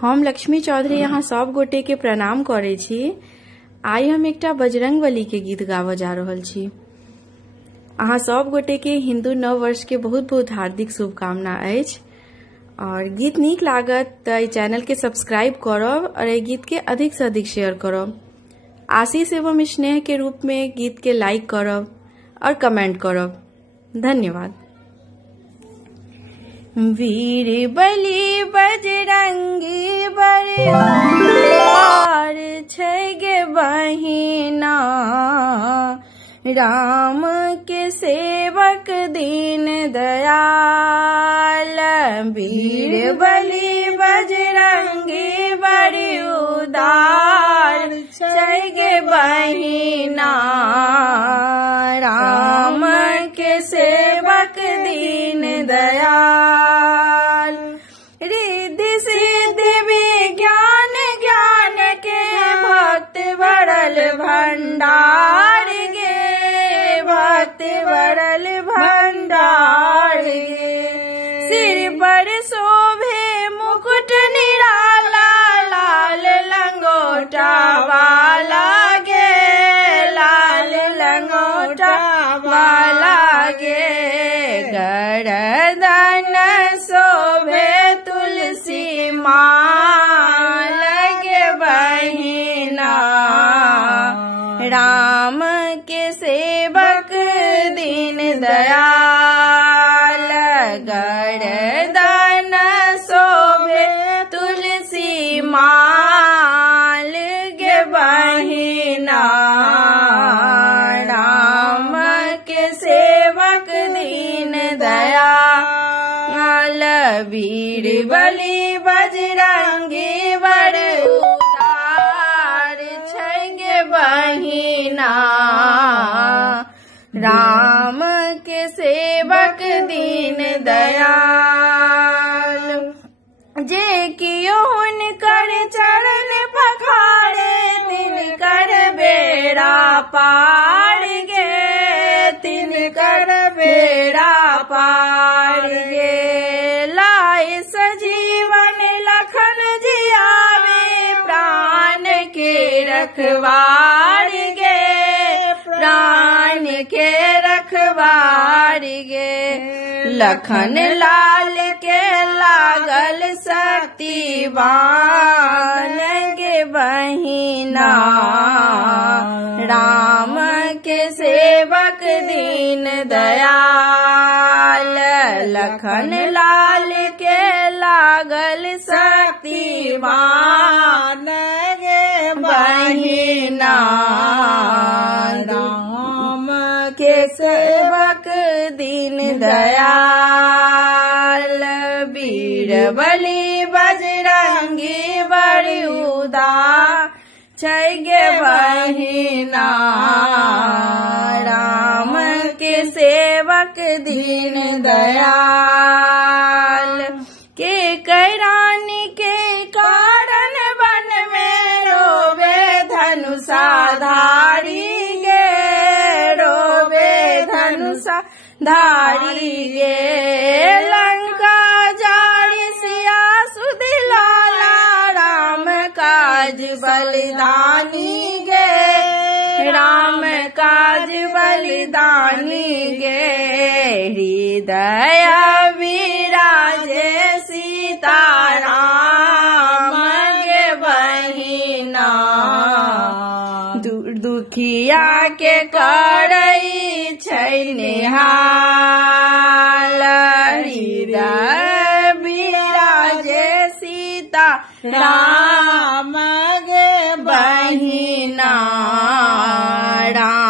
हम लक्ष्मी चौधरी यहाँ सब गोटे के प्रणाम करे छी। आई हम एकटा बजरंगबली के गीत गाबऽ जा रहल छी। अहाँ सब गोटे के हिंदू नव वर्ष के बहुत बहुत हार्दिक शुभकामना अछि। और गीत नीक लागत तो चैनल के सब्सक्राइब करब और ये गीत के अधिक से अधिक शेयर करब। आशीष एवं स्नेह के रूप में गीत के लाइक करब और कमेंट करब। धन्यवाद। वीर बलि बजरंगी बरियार छै गे बहिना, राम के सेवक दीन दयाल। वीर बलि बजरंगी बड़ी उदार छै गे बहिना, राम के सेवक दीन दयाल। रिद्धि सिद्धि विज्ञान ज्ञान के भक्त भरल भंडार गे, भक्त भरल भंडार गे। सिर पर शोभे मुकुट निराला, लाल लंगोटा वाला गे, लाल लंगोटा वाला गे। गरदन शोभे तुलसी माल गे बहिना, राम के सेवक दीन दयाल। गरदन शोभे तुलसी माल गे बहिना, राम के सेवक दीन दयाल। वीर बलि बजरंगी बड़ उदार छै गे बहिना, राम के सेवक दीन दयाल। जे कियो हुनकर चरण पखारे, तिनकर बेड़ा पार गे, तिनकर बेड़ा पार गे। लाए सजीवन लखन जियावे, प्राण के रखवार गे, प्राण के रखवार गे। लखन लाल के लागल शक्तिवान गे बहिना, राम के सेवक दीन दयाल। लखन लाल के लागल शक्तिवान गे बहिना, राम के सेवक दीन दयाल। वीर बलि बजरंगी बड़ी उदार छै गे बहिना, राम के सेवक दीन दयाल। के कैरानी के कारण वन में रोवे धनुषाधारी गे, रोवे धनुषाधारी गे। लंका जारी सिया सुध लाला, राम काज बलिदानी गे, राम काज बलिदानी गे। हृदय विराजे सीताराम गे बहिना, दुखिया के करई छै निहाल। हृदय विराजे सीता राम गे बहिना, राम